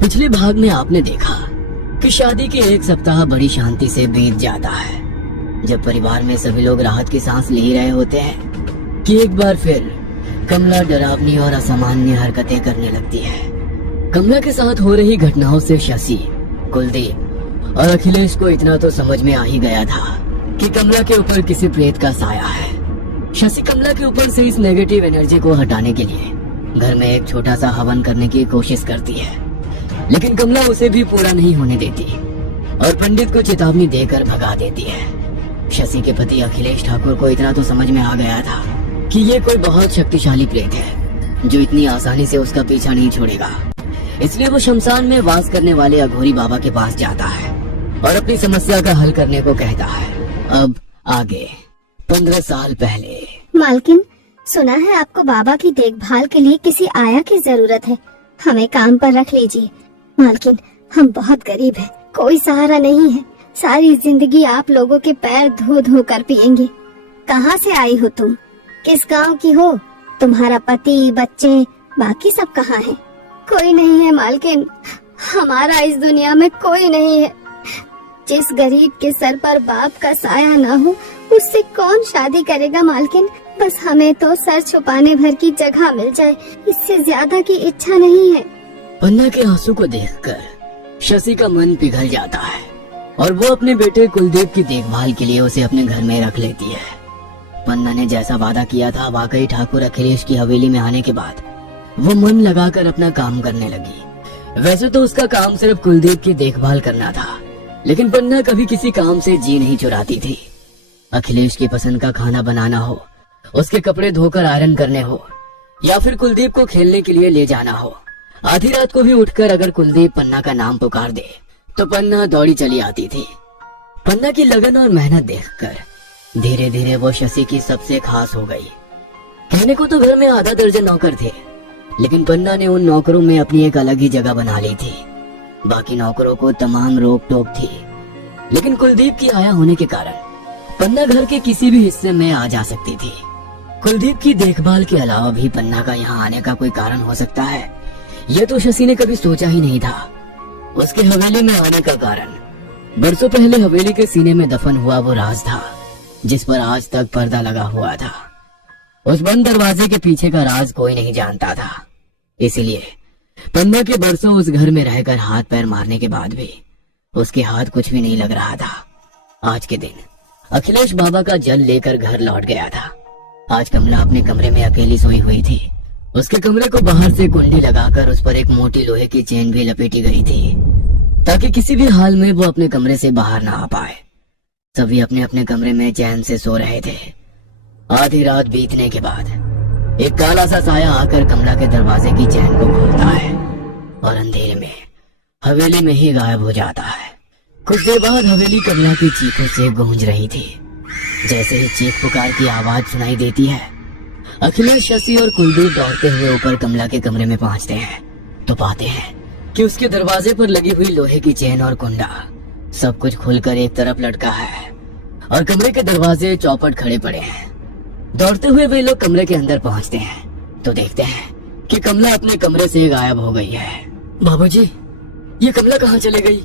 पिछले भाग में आपने देखा कि शादी के एक सप्ताह बड़ी शांति से बीत जाता है, जब परिवार में सभी लोग राहत की सांस ले रहे होते हैं कि एक बार फिर कमला डरावनी और असामान्य हरकतें करने लगती है। कमला के साथ हो रही घटनाओं से शशि, कुलदीप और अखिलेश को इतना तो समझ में आ ही गया था कि कमला के ऊपर किसी प्रेत का साया है। शशि कमला के ऊपर से इस नेगेटिव एनर्जी को हटाने के लिए घर में एक छोटा सा हवन करने की कोशिश करती है, लेकिन कमला उसे भी पूरा नहीं होने देती और पंडित को चेतावनी देकर भगा देती है। शशि के पति अखिलेश ठाकुर को इतना तो समझ में आ गया था कि ये कोई बहुत शक्तिशाली प्रेत है जो इतनी आसानी से उसका पीछा नहीं छोड़ेगा, इसलिए वो शमशान में वास करने वाले अघोरी बाबा के पास जाता है और अपनी समस्या का हल करने को कहता है। अब आगे 15 साल पहले। मालकिन, सुना है आपको बाबा की देखभाल के लिए किसी आया की जरूरत है, हमें काम पर रख लीजिए। मालकिन, हम बहुत गरीब हैं, कोई सहारा नहीं है, सारी जिंदगी आप लोगों के पैर धो धो कर पिएंगे। कहाँ से आई हो तुम? किस गांव की हो? तुम्हारा पति, बच्चे, बाकी सब कहाँ हैं? कोई नहीं है मालकिन, हमारा इस दुनिया में कोई नहीं है। जिस गरीब के सर पर बाप का साया ना हो उससे कौन शादी करेगा मालकिन? बस हमें तो सर छुपाने भर की जगह मिल जाए, इससे ज्यादा की इच्छा नहीं है। पन्ना के आंसू को देखकर शशि का मन पिघल जाता है और वो अपने बेटे कुलदीप की देखभाल के लिए उसे अपने घर में रख लेती है। पन्ना ने जैसा वादा किया था, वाकई ठाकुर अखिलेश की हवेली में आने के बाद वो मन लगाकर अपना काम करने लगी। वैसे तो उसका काम सिर्फ कुलदीप की देखभाल करना था, लेकिन पन्ना कभी किसी काम से जी नहीं चुराती थी। अखिलेश की पसंद का खाना बनाना हो, उसके कपड़े धोकर आयरन करने हो, या फिर कुलदीप को खेलने के लिए ले जाना हो, आधी रात को भी उठकर अगर कुलदीप पन्ना का नाम पुकार दे तो पन्ना दौड़ी चली आती थी। पन्ना की लगन और मेहनत देखकर धीरे धीरे वो शशि की सबसे खास हो गई। कहने को तो घर में आधा दर्जन नौकर थे, लेकिन पन्ना ने उन नौकरों में अपनी एक अलग ही जगह बना ली थी। बाकी नौकरों को तमाम रोक टोक थी, लेकिन कुलदीप की आया होने के कारण पन्ना घर के किसी भी हिस्से में आ जा सकती थी। कुलदीप की देखभाल के अलावा भी पन्ना का यहाँ आने का कोई कारण हो सकता है, यह तो शशि ने कभी सोचा ही नहीं था। उसके हवेली में आने का कारण बरसों पहले हवेली के सीने में दफन हुआ वो राज था, जिस पर आज तक पर्दा लगा हुआ था। उस बंद दरवाजे के पीछे का राज कोई नहीं जानता था, इसीलिए पन्ना के बरसों उस घर में रहकर हाथ पैर मारने के बाद भी उसके हाथ कुछ भी नहीं लग रहा था। आज के दिन अखिलेश बाबा का जल लेकर घर लौट गया था। आज कमला अपने कमरे में अकेली सोई हुई थी। उसके कमरे को बाहर से कुंडी लगाकर उस पर एक मोटी लोहे की चेन भी लपेटी गई थी, ताकि किसी भी हाल में वो अपने कमरे से बाहर ना आ पाए। सभी अपने अपने कमरे में चैन से सो रहे थे। आधी रात बीतने के बाद एक काला सा साया आकर कमला के दरवाजे की चैन को खोलता है और अंधेरे में हवेली में ही गायब हो जाता है। कुछ देर बाद हवेली कमला की चीखों से गूंज रही थी। जैसे ही चीख पुकार की आवाज सुनाई देती है, अखिलेश, शशि और कुलदीप दौड़ते हुए ऊपर कमला के कमरे में पहुंचते हैं तो पाते हैं कि उसके दरवाजे पर लगी हुई लोहे की चेन और कुंडा सब कुछ खुलकर एक तरफ लटका है और कमरे के दरवाजे चौपट खड़े पड़े हैं। दौड़ते हुए वे लोग कमरे के अंदर पहुंचते हैं तो देखते हैं कि कमला अपने कमरे से गायब हो गई है। बाबूजी, ये कमला कहाँ चले गई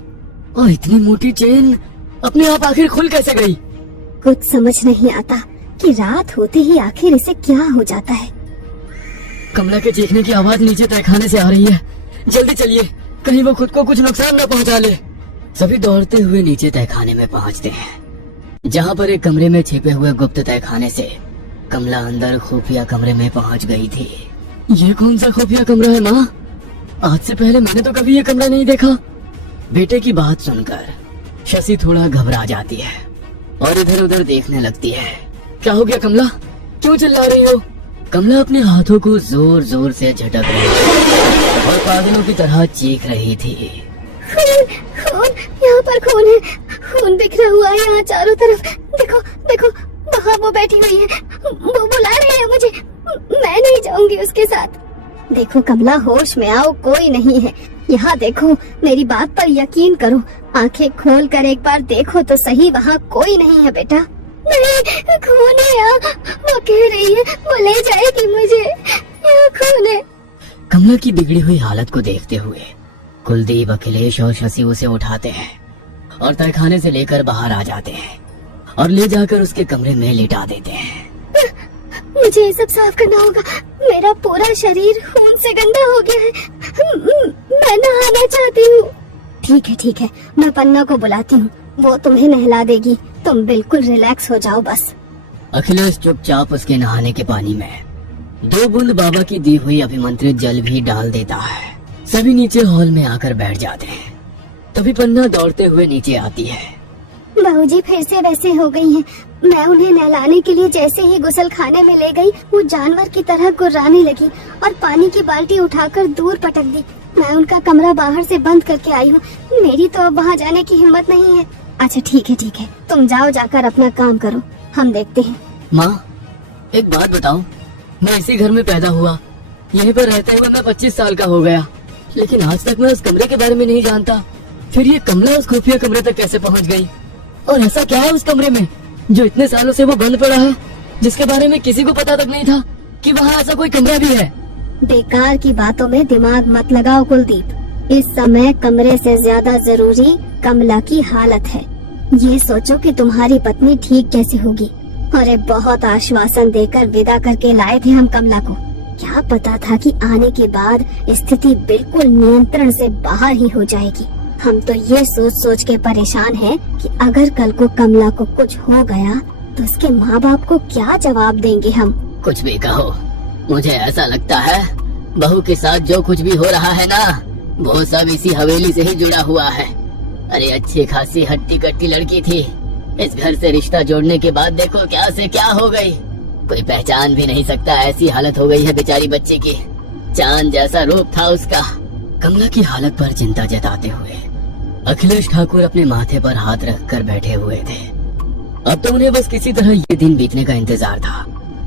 और इतनी मोटी चेन अपने आप आखिर खुल कैसे गई? कुछ समझ नहीं आता कि रात होते ही आखिर इसे क्या हो जाता है। कमला के चीखने की आवाज नीचे तहखाने से आ रही है, जल्दी चलिए, कहीं वो खुद को कुछ नुकसान न पहुंचा ले। सभी दौड़ते हुए नीचे तहखाने में पहुंचते हैं, जहां पर एक कमरे में छिपे हुए गुप्त तहखाने से कमला अंदर खुफिया कमरे में पहुंच गई थी। ये कौन सा खुफिया कमरा है माँ? आज से पहले मैंने तो कभी ये कमरा नहीं देखा। बेटे की बात सुनकर शशि थोड़ा घबरा जाती है और इधर उधर देखने लगती है। क्या हो गया कमला, क्यों चिल्ला रही हो? कमला अपने हाथों को जोर जोर से झटक रही थी और पागलों की तरह चीख रही थी। खून, खून, यहाँ पर खून है, खून बिखरा हुआ है यहाँ चारों तरफ। देखो, देखो, वहाँ वो बैठी हुई है, वो बुला रही है मुझे, मैं नहीं जाऊंगी उसके साथ। देखो कमला, होश में आओ, कोई नहीं है यहाँ। देखो, मेरी बात पर यकीन करो, आंखें खोल कर एक बार देखो तो सही, वहाँ कोई नहीं है बेटा। नहीं, खून है यहाँ, वो कह रही है वो ले जाएगी मुझे, यहाँ खून है। कमला की बिगड़ी हुई हालत को देखते हुए कुलदीप, अखिलेश और शशि उसे उठाते हैं और तहखाने से लेकर बाहर आ जाते हैं और ले जाकर उसके कमरे में लिटा देते हैं। मुझे ये सब साफ करना होगा। मेरा पूरा शरीर खून से गंदा हो गया है। मैं नहाना चाहती हूँ। ठीक है, मैं पन्ना को बुलाती हूँ, वो तुम्हें नहला देगी। तुम बिल्कुल रिलैक्स हो जाओ बस। अखिलेश चुपचाप उसके नहाने के पानी में 2 बूंद बाबा की दी हुई अभिमंत्रित जल भी डाल देता है। सभी नीचे हॉल में आकर बैठ जाते हैं। तभी पन्ना दौड़ते हुए नीचे आती है। बाबूजी फिर से वैसे हो गई हैं। मैं उन्हें नहलाने के लिए जैसे ही गुसल खाने में ले गई, वो जानवर की तरह गुर्राने लगी और पानी की बाल्टी उठाकर दूर पटक दी। मैं उनका कमरा बाहर से बंद करके आई हूँ। मेरी तो अब वहाँ जाने की हिम्मत नहीं है। अच्छा ठीक है, तुम जाओ, जाकर अपना काम करो, हम देखते हैं। माँ, एक बात बताओ, मैं इसी घर में पैदा हुआ, यहीं पर रहते हुए मैं 25 साल का हो गया, लेकिन आज तक मैं उस कमरे के बारे में नहीं जानता। फिर ये कमला उस खुफिया कमरे तक कैसे पहुँच गई? और ऐसा क्या है उस कमरे में जो इतने सालों से वो बंद पड़ा है, जिसके बारे में किसी को पता तक नहीं था कि वहाँ ऐसा कोई कमरा भी है? बेकार की बातों में दिमाग मत लगाओ कुलदीप। इस समय कमरे से ज्यादा जरूरी कमला की हालत है। ये सोचो कि तुम्हारी पत्नी ठीक कैसे होगी। और एक बहुत आश्वासन देकर विदा करके लाए थे हम कमला को। क्या पता था कि आने के बाद स्थिति बिल्कुल नियंत्रण से बाहर ही हो जाएगी। हम तो ये सोच सोच के परेशान हैं कि अगर कल को कमला को कुछ हो गया तो उसके माँ बाप को क्या जवाब देंगे हम। कुछ भी कहो, मुझे ऐसा लगता है बहू के साथ जो कुछ भी हो रहा है ना, वो सब इसी हवेली से ही जुड़ा हुआ है। अरे अच्छी खासी हट्टी कट्टी लड़की थी, इस घर से रिश्ता जोड़ने के बाद देखो क्या से क्या हो गई। कोई पहचान भी नहीं सकता, ऐसी हालत हो गई है बेचारी बच्ची की। चांद जैसा रूप था उसका। कमला की हालत पर चिंता जताते हुए अखिलेश ठाकुर अपने माथे पर हाथ रखकर बैठे हुए थे। अब तो उन्हें बस किसी तरह ये दिन बीतने का इंतजार था,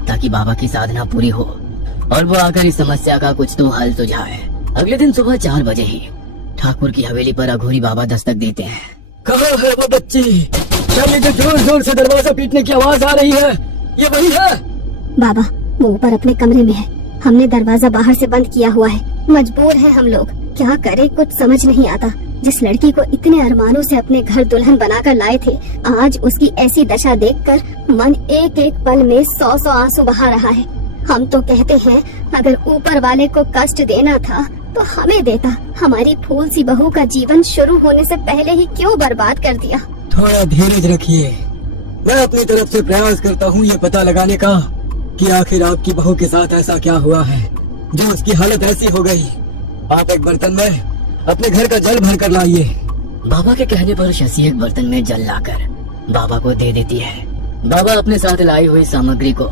ताकि बाबा की साधना पूरी हो और वो आकर इस समस्या का कुछ तो हल सुझाए। अगले दिन सुबह 4 बजे ही ठाकुर की हवेली पर अघोरी बाबा दस्तक देते हैं। कहाँ है वो बच्ची? क्या जो जोर जोर से दरवाजा पीटने की आवाज आ रही है, ये वही है? बाबा, वो ऊपर अपने कमरे में है। हमने दरवाजा बाहर से बंद किया हुआ है। मजबूर हैं हम लोग, क्या करें कुछ समझ नहीं आता। जिस लड़की को इतने अरमानों से अपने घर दुल्हन बनाकर लाए थे, आज उसकी ऐसी दशा देखकर मन एक एक पल में 100 आंसू बहा रहा है। हम तो कहते हैं अगर ऊपर वाले को कष्ट देना था तो हमें देता। हमारी फूल सी बहू का जीवन शुरू होने से पहले ही क्यों बर्बाद कर दिया। थोड़ा धीरज रखिए, मैं अपनी तरफ से प्रयास करता हूँ ये पता लगाने का कि आखिर आपकी बहू के साथ ऐसा क्या हुआ है जो उसकी हालत ऐसी हो गई। आप एक बर्तन में अपने घर का जल भर कर लाइए। बाबा के कहने पर शशि एक बर्तन में जल लाकर बाबा को दे देती है। बाबा अपने साथ लाई हुई सामग्री को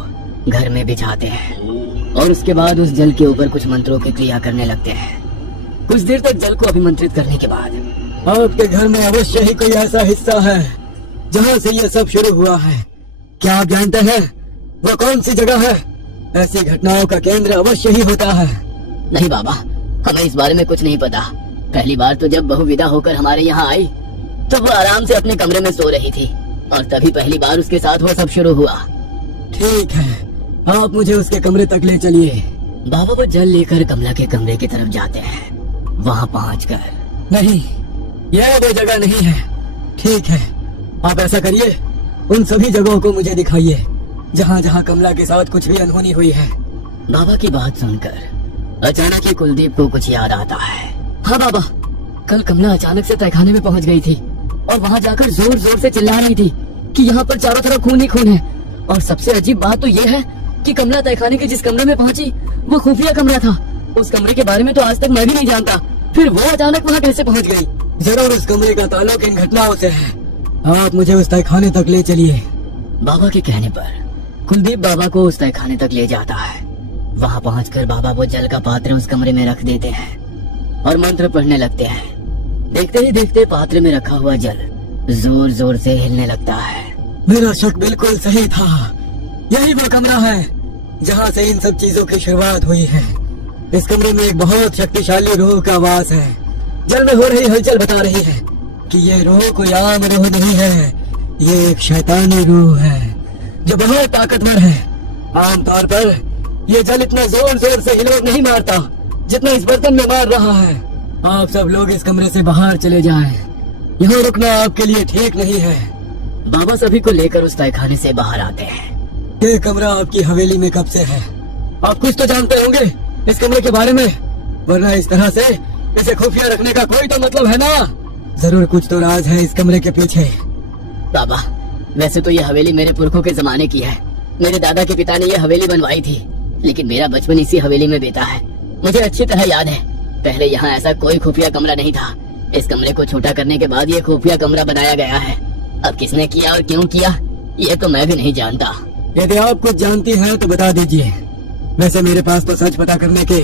घर में बिछाते हैं और उसके बाद उस जल के ऊपर कुछ मंत्रों की क्रिया करने लगते हैं। कुछ देर तक जल को अभिमंत्रित करने के बाद आपके घर में अवश्य ही कोई ऐसा हिस्सा है जहाँ से ये सब शुरू हुआ है। क्या आप जानते हैं वो कौन सी जगह है? ऐसी घटनाओं का केंद्र अवश्य ही होता है। नहीं बाबा, हमें इस बारे में कुछ नहीं पता। पहली बार तो जब बहू विदा होकर हमारे यहाँ आई तो वो आराम से अपने कमरे में सो रही थी और तभी पहली बार उसके साथ वो सब शुरू हुआ। ठीक है, आप मुझे उसके कमरे तक ले चलिए। बाबा वो जल लेकर कमला के कमरे की तरफ जाते हैं। वहाँ पहुँचकर नहीं, यह वो जगह नहीं है। ठीक है, आप ऐसा करिए, उन सभी जगहों को मुझे दिखाइए जहाँ जहाँ कमला के साथ कुछ भी अनहोनी हुई है। बाबा की बात सुनकर अचानक ही कुलदीप को कुछ याद आता है। हाँ बाबा, कल कमला अचानक से तहखाने में पहुंच गई थी और वहाँ जाकर जोर जोर से चिल्ला रही थी कि यहाँ पर चारों तरफ खून ही खून है। और सबसे अजीब बात तो ये है कि कमला तहखाने के जिस कमरे में पहुंची वो खुफिया कमरा था। उस कमरे के बारे में तो आज तक मैं भी नहीं जानता, फिर वो अचानक वहाँ कैसे पहुँच गई? जरूर उस कमरे का ताल्लुक इन घटनाओं से है। आप मुझे उस तहखाने तक ले चलिए। बाबा के कहने पर कुलदीप बाबा को उस तहखाने तक ले जाता है। वहाँ पहुंचकर बाबा वो जल का पात्र उस कमरे में रख देते हैं और मंत्र पढ़ने लगते हैं। देखते ही देखते पात्र में रखा हुआ जल जोर जोर से हिलने लगता है। मेरा शक बिल्कुल सही था, यही वो कमरा है जहाँ से इन सब चीजों की शुरुआत हुई है। इस कमरे में एक बहुत शक्तिशाली रूह का वास है। जल में हो रही हलचल बता रही है कि ये रूह कोई आम रूह नहीं है, ये एक शैतानी रूह है जो बहुत ताकतवर है। आमतौर पर ये जल इतना जोर जोर से हिलोर नहीं मारता जितना इस बर्तन में मार रहा है। आप सब लोग इस कमरे से बाहर चले जाएं। यहाँ रुकना आपके लिए ठीक नहीं है। बाबा सभी को लेकर उस तहखाने से बाहर आते हैं। ये कमरा आपकी हवेली में कब से है? आप कुछ तो जानते होंगे इस कमरे के बारे में, वरना इस तरह से इसे खुफिया रखने का कोई तो मतलब है ना। जरूर कुछ तो राज है इस कमरे के पीछे। बाबा, वैसे तो ये हवेली मेरे पुरखों के जमाने की है। मेरे दादा के पिता ने ये हवेली बनवाई थी, लेकिन मेरा बचपन इसी हवेली में बीता है। मुझे अच्छी तरह याद है, पहले यहाँ ऐसा कोई खुफिया कमरा नहीं था। इस कमरे को छोटा करने के बाद ये खुफिया कमरा बनाया गया है। अब किसने किया और क्यों किया, ये तो मैं भी नहीं जानता। यदि आप कुछ जानती हैं तो बता दीजिए। वैसे मेरे पास तो सच पता करने के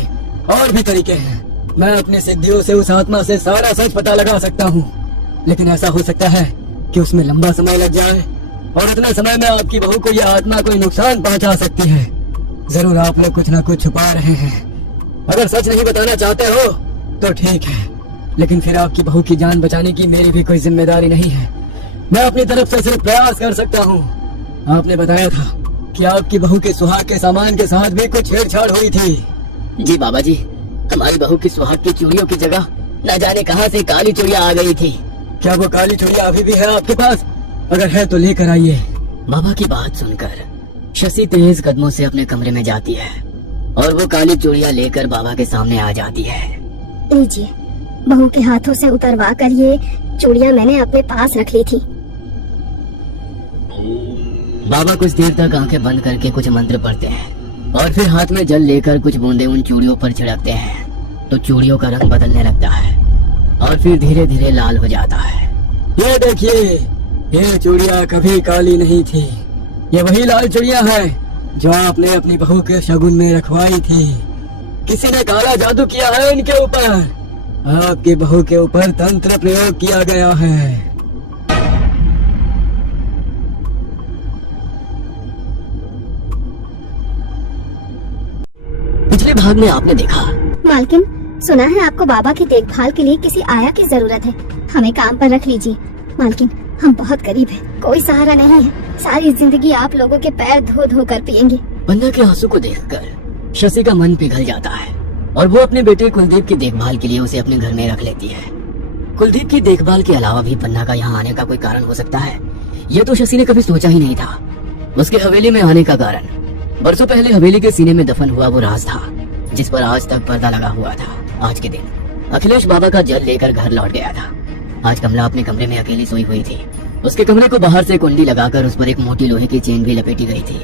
और भी तरीके हैं। मैं अपनी सिद्धियों से उस आत्मा से सारा सच पता लगा सकता हूँ, लेकिन ऐसा हो सकता है कि उसमें लंबा समय लग जाए और इतने समय में आपकी बहू को यह आत्मा कोई नुकसान पहुँचा सकती है। जरूर आप लोग कुछ न कुछ छुपा रहे हैं। अगर सच नहीं बताना चाहते हो तो ठीक है, लेकिन फिर आपकी बहू की जान बचाने की मेरी भी कोई जिम्मेदारी नहीं है। मैं अपनी तरफ से सिर्फ प्रयास कर सकता हूँ। आपने बताया था कि आपकी बहू के सुहाग के सामान के साथ भी कुछ छेड़छाड़ हुई थी। जी बाबा जी, हमारी बहू की सुहाग की चूड़ियों की जगह न जाने कहां से काली चूड़िया आ गई थी। क्या वो काली चूड़िया अभी भी है आपके पास? अगर है तो लेकर आइए। बाबा की बात सुनकर शशि तेज कदमों से अपने कमरे में जाती है और वो काली चूड़िया लेकर बाबा के सामने आ जाती है। लीजिए, बहू के हाथों से उतरवा कर ये चूड़ियाँ मैंने अपने पास रख ली थी। बाबा कुछ देर तक आंखें बंद करके कुछ मंत्र पढ़ते हैं और फिर हाथ में जल लेकर कुछ बूंदे उन चूड़ियों पर छिड़कते हैं तो चूड़ियों का रंग बदलने लगता है और फिर धीरे धीरे लाल हो जाता है। ये देखिए, ये चूड़िया कभी काली नहीं थी। ये वही लाल चूड़िया है जो आपने अपनी बहू के शगुन में रखवाई थी। किसी ने काला जादू किया है इनके ऊपर। आपकी बहू के ऊपर तंत्र प्रयोग किया गया है। पिछले भाग में आपने देखा। मालकिन, सुना है आपको बाबा की देखभाल के लिए किसी आया की जरूरत है। हमें काम पर रख लीजिए। मालकिन, हम बहुत गरीब हैं, कोई सहारा नहीं है। सारी जिंदगी आप लोगों के पैर धो धो कर पियेंगे। पन्ना के आंसू को देखकर शशि का मन पिघल जाता है और वो अपने बेटे कुलदीप की देखभाल के लिए उसे अपने घर में रख लेती है। कुलदीप की देखभाल के अलावा भी पन्ना का यहाँ आने का कोई कारण हो सकता है, ये तो शशि ने कभी सोचा ही नहीं था। उसके हवेली में आने का कारण बरसों पहले हवेली के सीने में दफन हुआ वो राज था जिस पर आज तक पर्दा लगा हुआ था। आज के दिन अखिलेश बाबा का जल लेकर घर लौट गया था। आज कमला अपने कमरे में अकेली सोई हुई थी। उसके कमरे को बाहर से कुंडी लगाकर उस पर एक मोटी लोहे की चेन भी लपेटी गई थी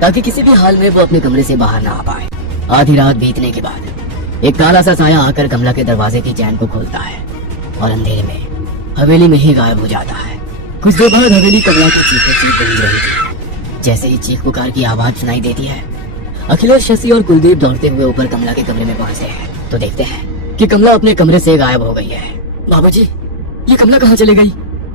ताकि किसी भी हाल में वो अपने कमरे से बाहर ना आ पाए। आधी रात बीतने के बाद एक काला सा साया आकर कमला के दरवाजे की चैन को खोलता है और अंधेरे में हवेली में ही गायब हो जाता है। कुछ देर बाद हवेली कमला की चीख गूंज रही थी। जैसे ही चीख पुकार की आवाज सुनाई देती है, अखिलेश, शशि और कुलदीप दौड़ते हुए ऊपर कमला के कमरे में पहुंचते हैं तो देखते हैं कि कमला अपने कमरे से गायब हो गई है। बाबूजी, ये कमला कहाँ चले गई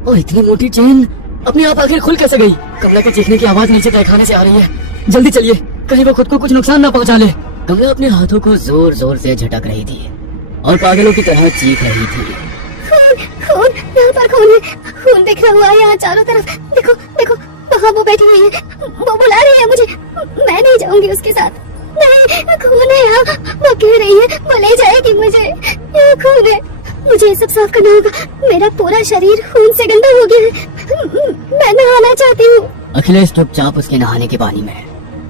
और इतनी मोटी चेन अपने आप आखिर खुल कैसे गई? कमला के चीखने की आवाज नीचे तहखाने से आ रही है। जल्दी चलिए, कहीं वो खुद को कुछ नुकसान ना पहुंचा ले। कमला अपने हाथों को जोर जोर से झटक रही थी और पागलों की तरह चीख रही थी। खून, खून, यहाँ पर खून है। खून बिखरा हुआ है यहाँ चारों तरफ। देखो, देखो, वहाँ वो बैठी हुई है। वो बुला रही है मुझे। मैं नहीं जाऊंगी उसके साथ। नहीं, खून है यहाँ। वो कह रही है वो ले जाएगी मुझे। यहाँ खून है, मुझे ये सब साफ करना होगा। मेरा पूरा शरीर खून से गंदा हो गया है। मैं नहाना चाहती हूँ। अखिलेश चुपचाप उसके नहाने के पानी में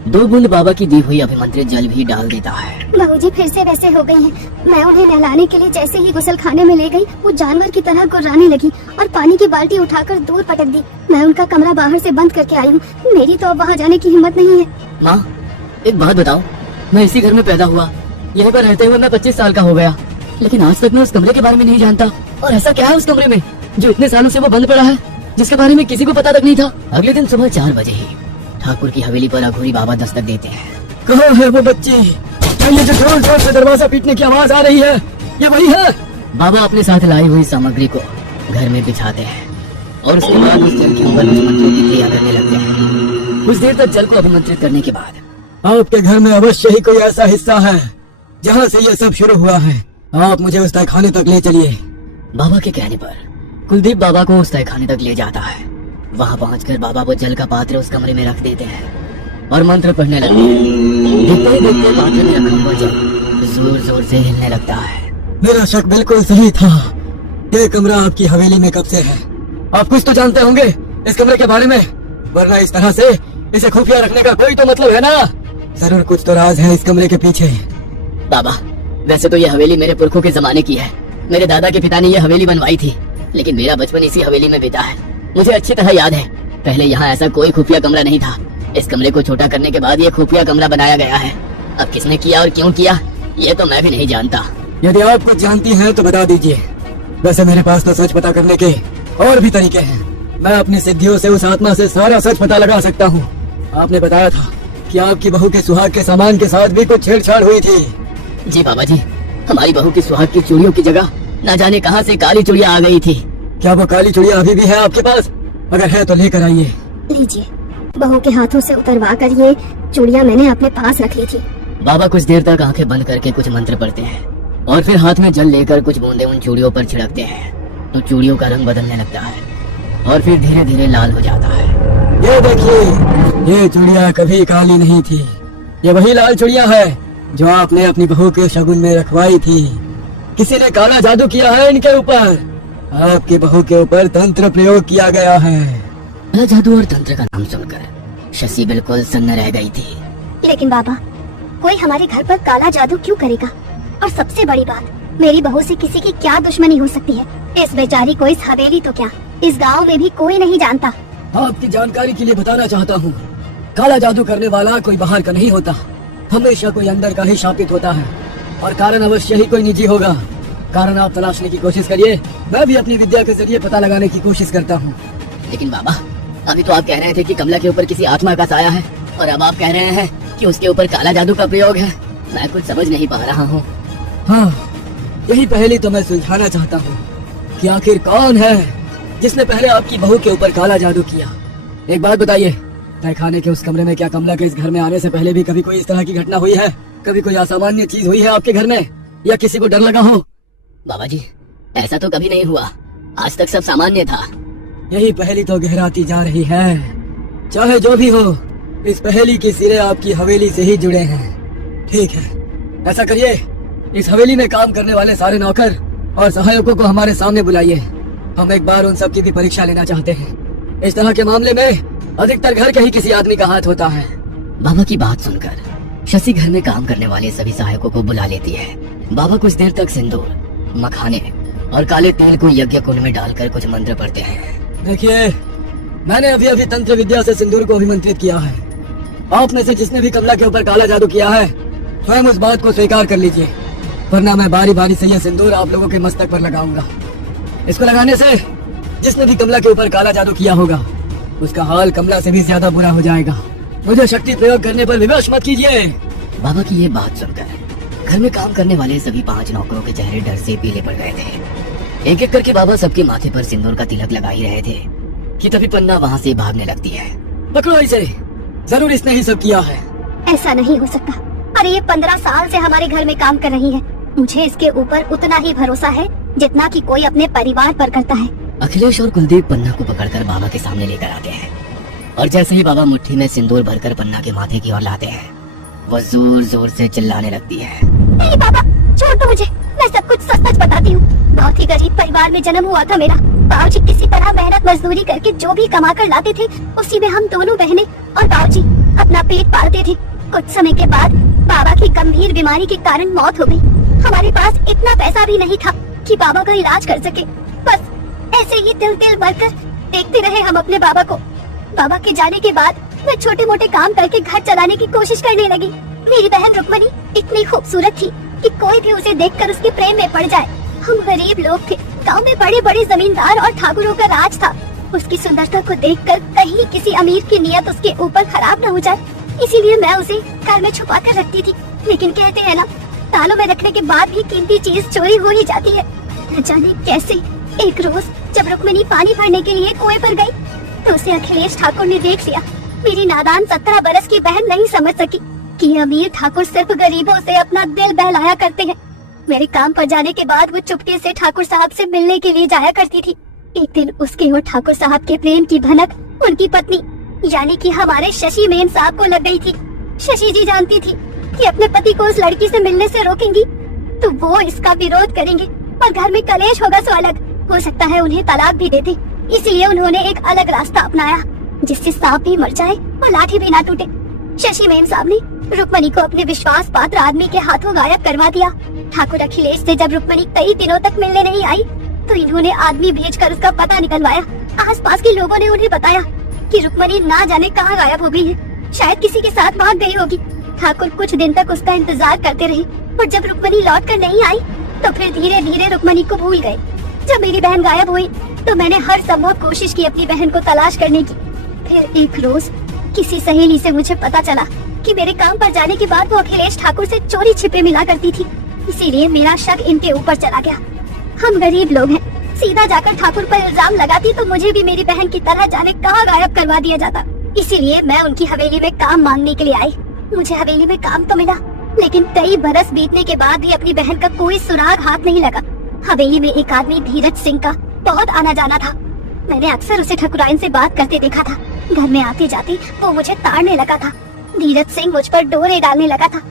2 बूंद बाबा की दी हुई अभिमंत्रित जल भी डाल देता है। बाबूजी फिर से वैसे हो गई हैं। मैं उन्हें नहलाने के लिए जैसे ही गुसल खाने में ले गई, वो जानवर की तरह गुर्राने लगी और पानी की बाल्टी उठाकर दूर पटक दी। मैं उनका कमरा बाहर से बंद करके आई हूँ। मेरी तो अब वहाँ जाने की हिम्मत नहीं है। माँ, एक बात बताओ, मैं इसी घर में पैदा हुआ, यहीं पर रहते हुए मैं 25 साल का हो गया, लेकिन आज तक मैं उस कमरे के बारे में नहीं जानता। और ऐसा क्या है उस कमरे में जो इतने सालों से वो बंद पड़ा है, जिसके बारे में किसी को पता तक नहीं था? अगले दिन सुबह 4 बजे ही ठाकुर की हवेली पर अघोरी बाबा दस्तक देते हैं। कहाँ है वो बच्ची? ये जो जोर जोर से दरवाजा पीटने की आवाज आ रही है, ये वही है? बाबा अपने साथ लाई हुई सामग्री को घर में बिछाते हैं और उसके बाद उस जल के ऊपर कुछ मंत्रों की क्रिया करने लगते हैं। कुछ देर तक जल को अभिमंत्रित करने के बाद आपके घर में अवश्य ही कोई ऐसा हिस्सा है जहाँ से ये सब शुरू हुआ है। आप मुझे उस तहखाने तक ले चलिए। बाबा के कहने पर कुलदीप बाबा को उस तहखाने तक ले जाता है। वहाँ पहुंचकर बाबा वो जल का पात्र उस कमरे में रख देते हैं और मंत्र पढ़ने लगते हैं। देखते ही देखते पात्र में रखा हुआ जल जोर जोर से हिलने लगता है मेरा शक बिल्कुल सही था। ये कमरा आपकी हवेली में कब से है? आप कुछ तो जानते होंगे इस कमरे के बारे में, वरना इस तरह से इसे खुफिया रखने का कोई तो मतलब है ना। जरूर कुछ तो राज है इस कमरे के पीछे। बाबा, वैसे तो ये हवेली मेरे पुरखों के जमाने की है। मेरे दादा के पिता ने ये हवेली बनवाई थी, लेकिन मेरा बचपन इसी हवेली में बीता है। मुझे अच्छी तरह याद है, पहले यहाँ ऐसा कोई खुफिया कमरा नहीं था। इस कमरे को छोटा करने के बाद ये खुफिया कमरा बनाया गया है। अब किसने किया और क्यों किया, ये तो मैं भी नहीं जानता। यदि आप कुछ जानती हैं तो बता दीजिए। वैसे मेरे पास तो सच पता करने के और भी तरीके हैं। मैं अपनी सिद्धियों से उस आत्मा से सारा सच पता लगा सकता हूँ। आपने बताया था कि आपकी बहू के सुहाग के सामान के साथ भी कुछ छेड़छाड़ हुई थी। जी बाबा जी, हमारी बहू की सुहाग की चूड़ियों की जगह न जाने कहां से काली चूड़ियां आ गई थी। क्या वो काली चूड़ियां अभी भी है आपके पास? अगर है तो लेकर आइए। लीजिए, बहू के हाथों से उतरवा कर ये चूड़ियां मैंने अपने पास रख ली थी। बाबा कुछ देर तक आंखें बंद करके कुछ मंत्र पढ़ते हैं और फिर हाथ में जल लेकर कुछ बूंदे उन चूड़ियों पर छिड़कते हैं तो चूड़ियों का रंग बदलने लगता है और फिर धीरे धीरे लाल हो जाता है। ये देखिए, ये चूड़ियां कभी काली नहीं थी। ये वही लाल चूड़ियां है जो आपने अपनी बहू के शगुन में रखवाई थी। किसी ने काला जादू किया है इनके ऊपर। आपकी बहू के ऊपर तंत्र प्रयोग किया गया है। काला जादू और तंत्र का नाम सुनकर शशि बिल्कुल सन्न रह गई थी। लेकिन बाबा, कोई हमारे घर पर काला जादू क्यों करेगा? और सबसे बड़ी बात, मेरी बहू से किसी की क्या दुश्मनी हो सकती है? इस बेचारी को इस हवेली तो क्या, इस गांव में भी कोई नहीं जानता। आपकी जानकारी के लिए बताना चाहता हूँ, काला जादू करने वाला कोई बाहर का नहीं होता, हमेशा कोई अंदर का ही शापित होता है। और कारण अवश्य ही कोई निजी होगा। कारण आप तलाशने की कोशिश करिए, मैं भी अपनी विद्या के जरिए पता लगाने की कोशिश करता हूँ। लेकिन बाबा, अभी तो आप कह रहे थे कि कमला के ऊपर किसी आत्मा का साया है और अब आप कह रहे हैं कि उसके ऊपर काला जादू का प्रयोग है। मैं कुछ समझ नहीं पा रहा हूँ। हाँ, यही पहली तो मैं सुलझाना चाहता हूँ कि आखिर कौन है जिसने पहले आपकी बहू के ऊपर काला जादू किया। एक बात बताइए, तहखाने के उस कमरे में क्या कमला के इस घर में आने से पहले भी कभी कोई इस तरह की घटना हुई है? कभी कोई असामान्य चीज हुई है आपके घर में, या किसी को डर लगा हो? बाबा जी, ऐसा तो कभी नहीं हुआ, आज तक सब सामान्य था। यही पहेली तो गहराती जा रही है। चाहे जो भी हो, इस पहेली के सिरे आपकी हवेली से ही जुड़े हैं। ठीक है, ऐसा करिए, इस हवेली में काम करने वाले सारे नौकर और सहायकों को हमारे सामने बुलाइए। हम एक बार उन सब की भी परीक्षा लेना चाहते हैं। इस तरह के मामले में अधिकतर घर के ही किसी आदमी का हाथ होता है। बाबा की बात सुनकर शशि घर में काम करने वाले सभी सहायकों को बुला लेती है। बाबा कुछ देर तक सिंदूर, मखाने और काले तेल को यज्ञ कुंड में डालकर कुछ मंत्र पढ़ते हैं। देखिए, मैंने अभी अभी तंत्र विद्या से सिंदूर को अभिमंत्रित किया है। आप में से जिसने भी कमला के ऊपर काला जादू किया है, स्वयं उस बात को स्वीकार कर लीजिए, वरना मैं बारी बारी से यह सिंदूर आप लोगों के मस्तक पर लगाऊंगा। इसको लगाने से जिसने भी कमला के ऊपर काला जादू किया होगा, उसका हाल कमला से भी ज्यादा बुरा हो जाएगा। मुझे शक्ति प्रयोग करने पर विवश मत कीजिए। बाबा की ये बात सुनकर घर में काम करने वाले सभी 5 नौकरों के चेहरे डर से पीले पड़ गए थे। एक एक करके बाबा सबके माथे पर सिंदूर का तिलक लगा ही रहे थे कि तभी पन्ना वहाँ से भागने लगती है। पकड़ो इसे, जरूर इसने ही सब किया है। ऐसा नहीं हो सकता। अरे ये 15 साल से हमारे घर में काम कर रही है। मुझे इसके ऊपर उतना ही भरोसा है जितना कि कोई अपने परिवार पर करता है। अखिलेश और कुलदीप पन्ना को पकड़कर बाबा के सामने लेकर आते हैं और जैसे ही बाबा मुट्ठी में सिंदूर भरकर पन्ना के माथे की ओर लाते हैं, वो जोर जोर से चिल्लाने लगती है। नहीं बाबा, छोड़ दो मुझे, मैं सब कुछ सच सच बताती हूँ। बहुत ही गरीब परिवार में जन्म हुआ था मेरा। बाबूजी किसी तरह मेहनत मजदूरी करके जो भी कमा कर लाते थे, उसी में हम दोनों बहनें और बाबूजी अपना पेट पालते थे। कुछ समय के बाद बाबा की गंभीर बीमारी के कारण मौत हो गई। हमारे पास इतना पैसा भी नहीं था कि बाबा का इलाज कर सके। बस ऐसे ही तिल तिल भरकर देखते रहे हम अपने बाबा को। बाबा के जाने के बाद मैं छोटे मोटे काम करके घर चलाने की कोशिश करने लगी। मेरी बहन रुक्मणी इतनी खूबसूरत थी कि कोई भी उसे देखकर उसके प्रेम में पड़ जाए। हम गरीब लोग थे, गांव में बड़े बड़े जमींदार और ठाकुरों का राज था। उसकी सुंदरता को देखकर कहीं किसी अमीर की नियत उसके ऊपर खराब न हो जाए, इसीलिए मैं उसे घर में छुपा कर रखती थी। लेकिन कहते हैं ना, तालों में रखने के बाद भी कीमती चीज चोरी हो ही जाती है। न जाने कैसे एक रोज जब रुक्मिणी पानी भरने के लिए कुएं पर गई, तो उसे अखिलेश ठाकुर ने देख लिया। मेरी नादान 17 बरस की बहन नहीं समझ सकी कि अमीर ठाकुर सिर्फ गरीबों से अपना दिल बहलाया करते हैं। मेरे काम पर जाने के बाद वो चुपके से ठाकुर साहब से मिलने के लिए जाया करती थी। एक दिन उसके और ठाकुर साहब के प्रेम की भनक उनकी पत्नी यानी कि हमारे शशि मेम साहब को लग गई थी। शशि जी जानती थी कि अपने पति को उस लड़की से मिलने से रोकेंगी, तो वो इसका विरोध करेंगे और घर में कलेश होगा सो अलग। हो सकता है उन्हें तलाक भी दे दे। इसलिए उन्होंने एक अलग रास्ता अपनाया जिससे सांप भी मर जाए और लाठी भी ना टूटे। शशि मेम साहब ने रुक्मणी को अपने विश्वास पात्र आदमी के हाथों गायब करवा दिया। ठाकुर अखिलेश से जब रुक्मणी कई दिनों तक मिलने नहीं आई तो इन्होंने आदमी भेजकर उसका पता निकलवाया। आसपास के लोगों ने उन्हें बताया कि रुक्मणी ना जाने कहाँ गायब हो गई है, शायद किसी के साथ भाग गई होगी। ठाकुर कुछ दिन तक उसका इंतजार करते रहे और जब रुक्मणी लौट कर नहीं आई तो फिर धीरे धीरे रुक्मणी को भूल गए। जब मेरी बहन गायब हुई तो मैंने हर संभव कोशिश की अपनी बहन को तलाश करने की। फिर एक रोज किसी सहेली से मुझे पता चला कि मेरे काम पर जाने के बाद वो अखिलेश ठाकुर से चोरी छिपे मिला करती थी। इसीलिए मेरा शक इनके ऊपर चला गया। हम गरीब लोग हैं, सीधा जाकर ठाकुर पर इल्जाम लगाती तो मुझे भी मेरी बहन की तरह जाने कहाँ गायब करवा दिया जाता। इसीलिए मैं उनकी हवेली में काम मांगने के लिए आई। मुझे हवेली में काम तो मिला, लेकिन कई बरस बीतने के बाद भी अपनी बहन का कोई सुराग हाथ नहीं लगा। हवेली में एक आदमी धीरज सिंह का बहुत आना जाना था। मैंने अक्सर उसे ठकुराइन से बात करते देखा था। घर में आते जाते वो मुझे ताड़ने लगा था। धीरज सिंह मुझ पर डोरे डालने लगा था।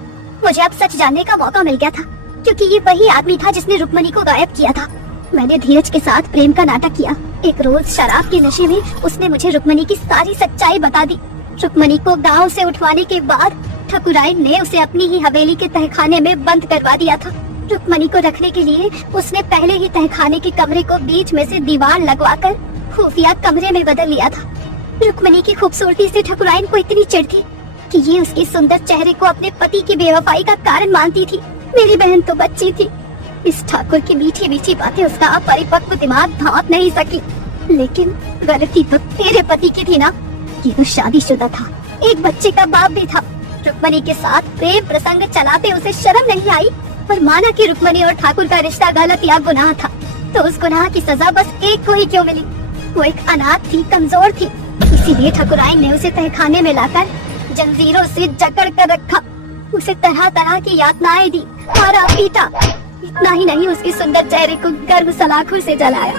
मुझे अब सच जानने का मौका मिल गया था, क्योंकि ये वही आदमी था जिसने रुक्मणी को गायब किया था। मैंने धीरज के साथ प्रेम का नाटक किया। एक रोज शराब के नशे में उसने मुझे रुक्मणी की सारी सच्चाई बता दी। रुक्मणी को गांव से उठवाने के बाद ठकुराइन ने उसे अपनी ही हवेली के तहखाने में बंद करवा दिया था। रुक्मणी को रखने के लिए उसने पहले ही तहखाने के कमरे को बीच में से दीवार लगवाकर खुफिया कमरे में बदल लिया था। रुक्मणी की खूबसूरती से ठकुराइन को इतनी चिढ़ थी कि ये उसके सुंदर चेहरे को अपने पति की बेवफाई का कारण मानती थी। मेरी बहन तो बच्ची थी। इस ठाकुर की मीठी मीठी बातें उसका अपरिपक्व दिमाग भांप नहीं सकी। लेकिन गलती तो तेरे पति की थी ना। ये तो शादीशुदा था, एक बच्चे का बाप भी था। रुक्मणी के साथ प्रेम प्रसंग चलाते उसे शर्म नहीं आई और माना कि रुक्मणी और ठाकुर का रिश्ता गलत या गुनाह था, तो उस गुनाह की सजा बस एक को ही क्यों मिली? वो एक अनाथ थी, कमजोर थी। इसीलिए ठकुराइन ने उसे तहखाने में लाकर जंजीरों से जकड़ कर रखा। उसे तरह तरह की यातनाएं दी, मारा पीटा। इतना ही नहीं, उसके सुंदर चेहरे को गर्म सलाखों से जलाया,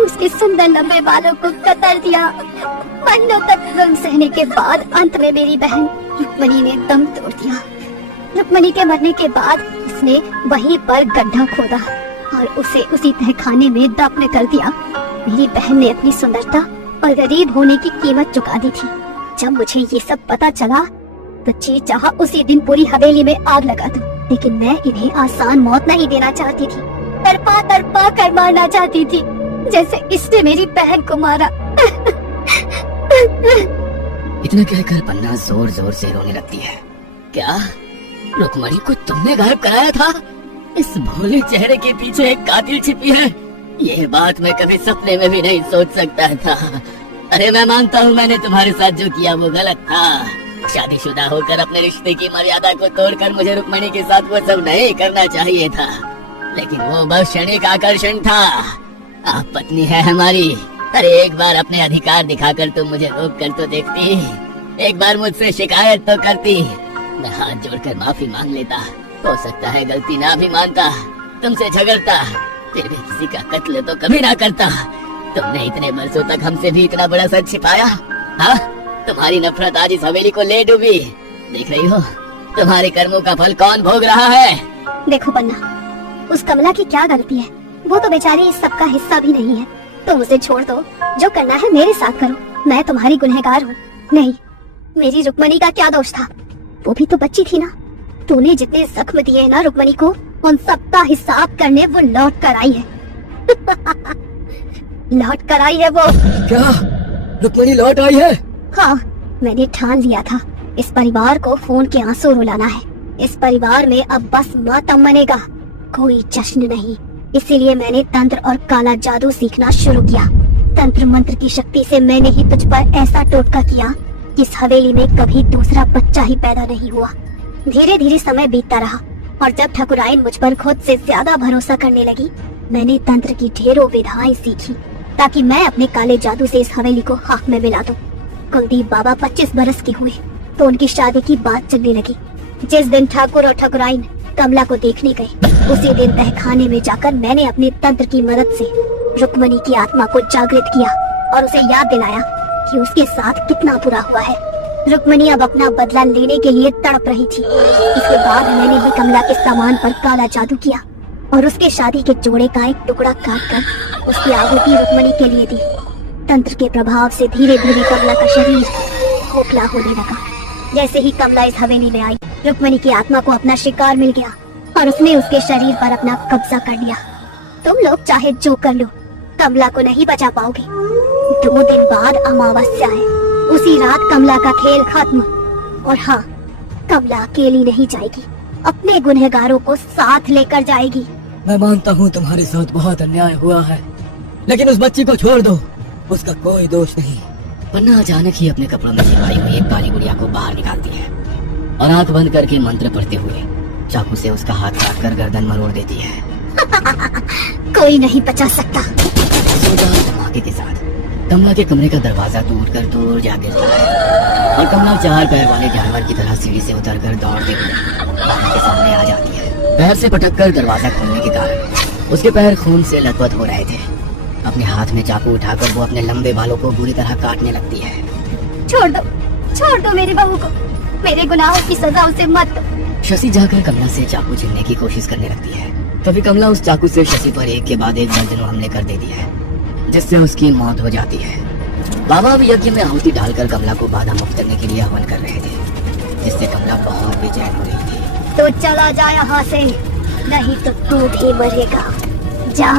उसके सुंदर लंबे बालों को कतर दिया। महीनों तक जुल्म सहने के बाद अंत में मेरी बहन रुक्मणी ने दम तोड़ दिया। रुक्मणी के मरने के बाद उसने वहीं पर गड्ढा खोदा और उसे उसी तहखाने में दफन कर दिया। मेरी बहन ने अपनी सुंदरता और गरीब होने की कीमत चुका दी थी। जब मुझे ये सब पता चला तो जी चाहा उसी दिन पूरी हवेली में आग लगा दूं, लेकिन मैं इन्हें आसान मौत नहीं देना चाहती थी। तड़पा तड़पा कर मारना चाहती थी, जैसे इसने मेरी बहन को मारा। इतना कहकर पन्ना जोर जोर से रोने लगती है। क्या रुक्मणी को तुमने गायब कराया था? इस भोले चेहरे के पीछे एक कातिल छिपी है। ये बात मैं कभी सपने में भी नहीं सोच सकता था। अरे मैं मानता हूँ मैंने तुम्हारे साथ जो किया वो गलत था। शादीशुदा होकर अपने रिश्ते की मर्यादा को तोड़कर मुझे रुक्मणी के साथ वो सब नहीं करना चाहिए था, लेकिन वो बस क्षणिक आकर्षण था। आप पत्नी है हमारी। अरे एक बार अपने अधिकार दिखाकर तुम मुझे रोक कर तो देखती, एक बार मुझसे शिकायत तो करती। मैं हाथ जोड़कर माफी मांग लेता। हो सकता है गलती ना भी मानता, तुमसे झगड़ता, फिर भी किसी का कत्ल तो कभी ना करता। तुमने इतने बरसों तक हमसे भी इतना बड़ा सच छिपाया। हाँ, तुम्हारी नफरत आज इस हवेली को ले डूबी। देख रही हो तुम्हारे कर्मों का फल कौन भोग रहा है। देखो पन्ना, उस कमला की क्या गलती है? वो तो बेचारी इस सब का हिस्सा भी नहीं है। तुम उसे छोड़ दो, जो करना है मेरे साथ करो। मैं तुम्हारी गुनहगार हूँ नहीं। मेरी रुक्मणी का क्या दोष था? वो भी तो बच्ची थी ना। तूने जितने जख्म दिए ना रुक्मणी को, उन सब का हिसाब करने वो लौट कर आई है। लौट कर आई है वो। क्या रुक्मणी लौट आई है? हाँ, मैंने ठान लिया था इस परिवार को खून के आंसू रुलाना है। इस परिवार में अब बस मातम मनेगा, कोई जश्न नहीं। इसीलिए मैंने तंत्र और काला जादू सीखना शुरू किया। तंत्र मंत्र की शक्ति से मैंने ही तुझ पर ऐसा टोटका किया कि इस हवेली में कभी दूसरा बच्चा ही पैदा नहीं हुआ। धीरे धीरे समय बीतता रहा और जब ठकुराइन मुझ पर खुद से ज्यादा भरोसा करने लगी, मैंने तंत्र की ढेरों विधाएं सीखी ताकि मैं अपने काले जादू से इस हवेली को हाथ में मिला दूं। कुलदीप बाबा 25 बरस के हुए तो उनकी शादी की बात चलने लगी। जिस दिन ठाकुर और ठकुराइन कमला को देखने गए, उसी दिन तहखाने में जाकर मैंने अपने तंत्र की मदद से रुक्मणी की आत्मा को जागृत किया और उसे याद दिलाया कि उसके साथ कितना बुरा हुआ है। रुक्मणी अब अपना बदला लेने के लिए तड़प रही थी। इसके बाद मैंने ही कमला के सामान पर काला जादू किया और उसके शादी के जोड़े का एक टुकड़ा काट कर उसकी आहुति रुक्मणी के लिए दी। तंत्र के प्रभाव से धीरे धीरे कमला का शरीर खोखला होने लगा। जैसे ही कमला इस हवेली में आई, रुक्मणी की आत्मा को अपना शिकार मिल गया और उसने उसके शरीर पर अपना कब्जा कर लिया। तुम लोग चाहे जो कर लो, कमला को नहीं बचा पाओगे। 2 दिन बाद अमावस्या है। उसी रात कमला का खेल खत्म। और हाँ, कमला अकेली नहीं जाएगी, अपने गुनहगारों को साथ लेकर जाएगी। मैं मानता हूँ तुम्हारे साथ बहुत अन्याय हुआ है, लेकिन उस बच्ची को छोड़ दो, उसका कोई दोष नहीं। पन्ना अचानक ही अपने कपड़ों में छिपाई हुई एक काली गुड़िया को बाहर निकालती है और आंख बंद करके मंत्र पढ़ते हुए चाकू से उसका हाथ काट कर गर्दन मरोड़ देती है। कोई नहीं बचा सकता। जोरदार धमाके के साथ कमला के कमरे का दरवाजा टूटकर दूर जा गिरता है और कमला 4 पैर वाले जानवर की तरह सीढ़ी से उतरकर दौड़ते हुए बाबा के सामने आ जाती है। पैर से पटककर दरवाजा खोलने के कारण उसके पैर खून से लथपथ हो रहे थे। अपने हाथ में चाकू उठाकर वो अपने लंबे बालों को बुरी तरह काटने लगती है। छोड़ दो मेरी बहू को, मेरे गुनाहों की सजा उसे मत दो। शशि जाकर कमला से चाकू छीनने की कोशिश करने लगती है। तभी कमला उस चाकू से शशि पर एक के बाद एक दर्जनों हमले कर देती है, जिससे उसकी मौत हो जाती है। बाबा अब यज्ञ में आहुति डालकर कमला को बाधा मुक्त करने के लिए हवन कर रहे थे, जिससे कमला बहुत बेचैन हो रही थी। तो चला जा यहाँ से, नहीं तो तू भी मरेगा। जा।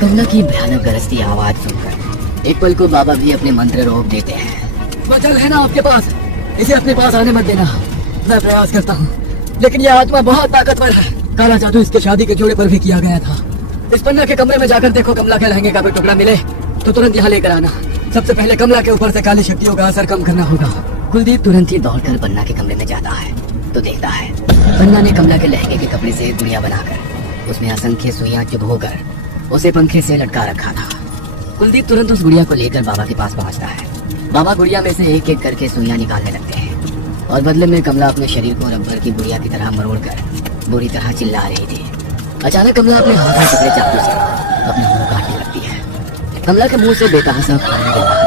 कमला की भयानक गरजती आवाज सुनकर एक पल को बाबा भी अपने मंत्र रोक देते हैं। बचल है ना आपके पास, इसे अपने पास आने मत देना। मैं प्रयास करता हूँ, लेकिन यह आत्मा बहुत ताकतवर है। काला जादू इसके शादी के जोड़े पर भी किया गया था। इस पन्ना के कमरे में जाकर देखो, कमला के लहंगे का कोई टुकड़ा मिले तो तुरंत यहाँ लेकर आना। सबसे पहले कमला के ऊपर से काली शक्तियों का असर कम करना होगा। कुलदीप तुरंत ही दौड़कर पन्ना के कमरे में जाता है तो देखता है पन्ना ने कमला के लहंगे के कपड़े से एक गुड़िया बनाकर उसमें असंख्य सुइयां चुभोकर उसे पंखे से लटका रखा था। कुलदीप तुरंत उस गुड़िया को लेकर बाबा के पास पहुंचता है। बाबा गुड़िया में से एक एक करके सुइयां निकालने लगते हैं और बदले में कमला अपने शरीर को रबर की गुड़िया की तरह मरोड़कर बुरी तरह चिल्ला रही थी। अचानक कमला अपने हाथ में पकड़े चाकू से अपना मुंह काटने लगती है। कमला के मुंह से बेतहासा खून गिर रहा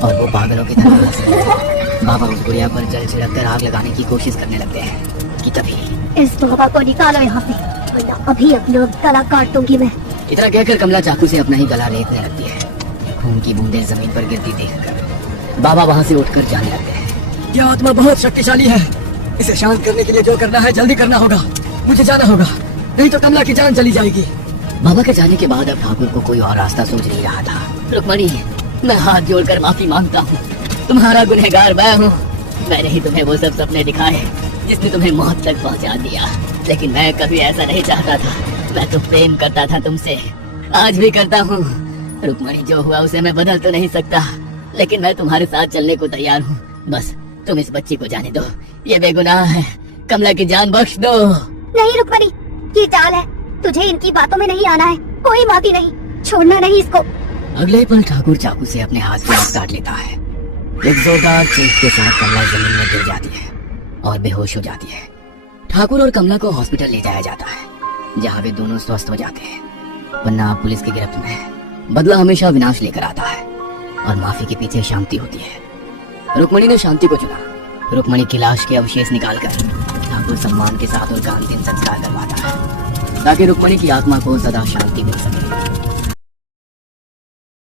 था और वो पागलों की तरह हंस रही थी। बाबा उस गुड़िया पर जल छिड़क कर आग लगाने की कोशिश करने लगते हैं कि तभी इस बाबा को निकालो यहाँ से, वरना अभी अपना गला काट दूंगी मैं। इतना कहकर कमला चाकू से अपना ही गला रेतने लगती है। खून की बूंदें जमीन पर गिरती देखकर बाबा वहां से उठकर जाने लगते हैं। यह आत्मा बहुत शक्तिशाली है, इसे शांत करने के लिए जो करना है जल्दी करना होगा। मुझे जाना होगा, नहीं तो कमला की जान चली जाएगी। बाबा के जाने के बाद अब ठाकुर को कोई और रास्ता सूझ नहीं रहा था। रुक्मणी, मैं हाथ जोड़कर माफी मांगता हूँ। तुम्हारा गुनहगार मैं हूँ। मैंने ही तुम्हें वो सब सपने दिखाए जिसने तुम्हें मौत तक पहुँचा दिया, लेकिन मैं कभी ऐसा नहीं चाहता था। मैं तो प्रेम करता था तुमसे, आज भी करता हूँ। रुक्मणी, जो हुआ उसे मैं बदल तो नहीं सकता, लेकिन मैं तुम्हारे साथ चलने को तैयार हूँ। बस तुम इस बच्ची को जाने दो, ये बेगुनाह है। कमला की जान बख्श दो। नहीं रुक्मणी, ये चाल है, तुझे इनकी बातों में नहीं आना है। कोई माफी नहीं, छोड़ना नहीं इसको। अगले पल ठाकुर चाकू से अपने हाथ से हाथ काट लेता है। एक जोरदार चीख के साथ कमला जमीन में गिर जाती है और बेहोश हो जाती है। ठाकुर और कमला को हॉस्पिटल ले जाया जाता है, जहाँ वे दोनों स्वस्थ हो जाते हैं। पन्ना पुलिस की गिरफ्त में है। बदला हमेशा विनाश लेकर आता है और माफी के पीछे शांति होती है। रुक्मणी ने शांति को चुना। रुक्मणी की लाश के अवशेष निकालकर ठाकुर सम्मान के साथ उनका अंतिम संस्कार करवाता है, ताकि रुक्मणी की आत्मा को सदा शांति मिल सके।